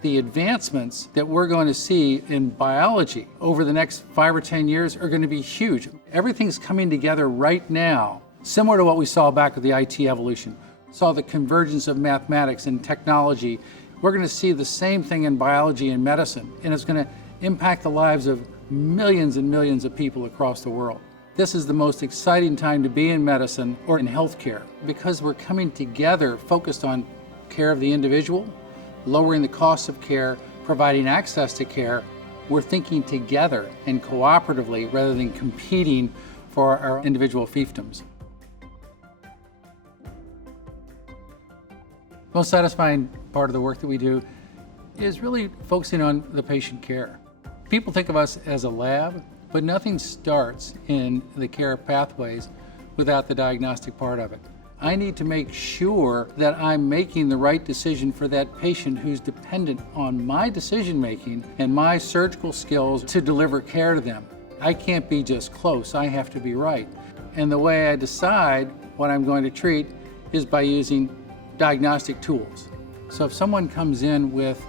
The advancements that we're going to see in biology over the next 5 or 10 years are going to be huge. Everything's coming together right now, similar to what we saw back with the IT evolution. Saw the convergence of mathematics and technology. We're going to see the same thing in biology and medicine, and it's going to impact the lives of millions and millions of people across the world. This is the most exciting time to be in medicine or in healthcare because we're coming together focused on care of the individual, lowering the cost of care, providing access to care. We're thinking together and cooperatively rather than competing for our individual fiefdoms. Most satisfying part of the work that we do is really focusing on the patient care. People think of us as a lab, but nothing starts in the care pathways without the diagnostic part of it. I need to make sure that I'm making the right decision for that patient who's dependent on my decision making and my surgical skills to deliver care to them. I can't be just close, I have to be right. And the way I decide what I'm going to treat is by using diagnostic tools. So if someone comes in with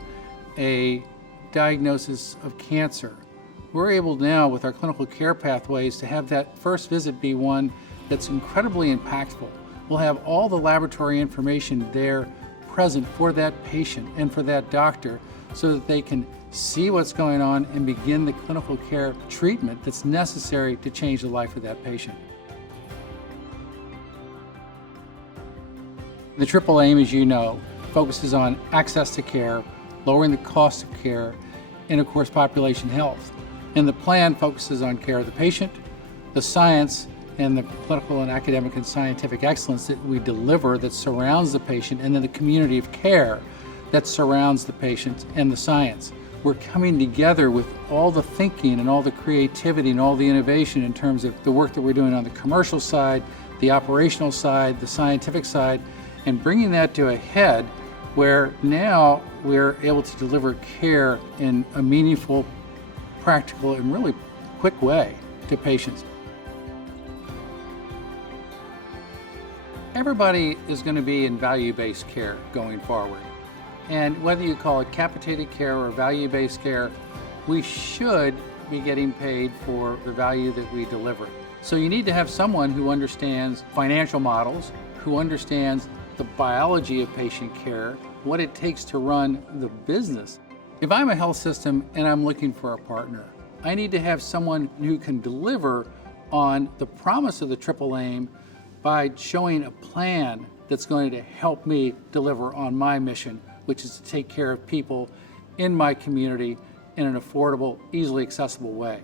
a diagnosis of cancer, we're able now with our clinical care pathways to have that first visit be one that's incredibly impactful. We'll have all the laboratory information there present for that patient and for that doctor so that they can see what's going on and begin the clinical care treatment that's necessary to change the life of that patient. The triple aim, as you know, focuses on access to care, lowering the cost of care, and of course population health. And the plan focuses on care of the patient, the science, and the clinical and academic and scientific excellence that we deliver that surrounds the patient, and then the community of care that surrounds the patient and the science. We're coming together with all the thinking and all the creativity and all the innovation in terms of the work that we're doing on the commercial side, the operational side, the scientific side, and bringing that to a head where now we're able to deliver care in a meaningful, practical, and really quick way to patients. Everybody is going to be in value-based care going forward. And whether you call it capitated care or value-based care, we should be getting paid for the value that we deliver. So you need to have someone who understands financial models, who understands the biology of patient care, what it takes to run the business. If I'm a health system and I'm looking for a partner, I need to have someone who can deliver on the promise of the triple aim by showing a plan that's going to help me deliver on my mission, which is to take care of people in my community in an affordable, easily accessible way.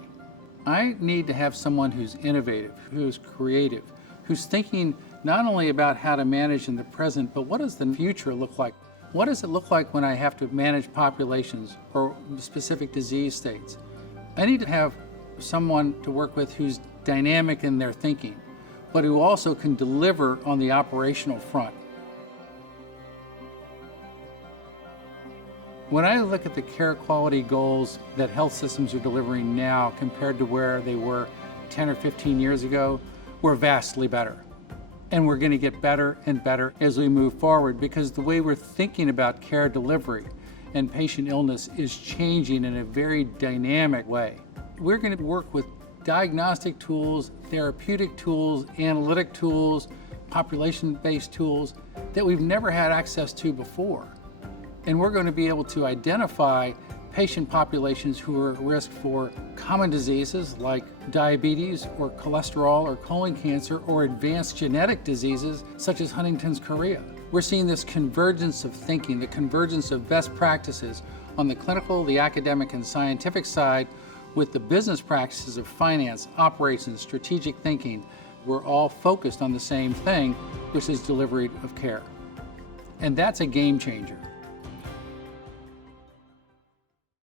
I need to have someone who's innovative, who's creative, who's thinking not only about how to manage in the present, but what does the future look like? What does it look like when I have to manage populations or specific disease states? I need to have someone to work with who's dynamic in their thinking, but who also can deliver on the operational front. When I look at the care quality goals that health systems are delivering now compared to where they were 10 or 15 years ago, we're vastly better. And we're going to get better and better as we move forward because the way we're thinking about care delivery and patient illness is changing in a very dynamic way. We're going to work with diagnostic tools, therapeutic tools, analytic tools, population-based tools that we've never had access to before. And we're going to be able to identify patient populations who are at risk for common diseases like diabetes or cholesterol or colon cancer or advanced genetic diseases such as Huntington's chorea. We're seeing this convergence of thinking, the convergence of best practices on the clinical, the academic, and scientific side with the business practices of finance, operations, strategic thinking. We're all focused on the same thing, which is delivery of care. And that's a game changer.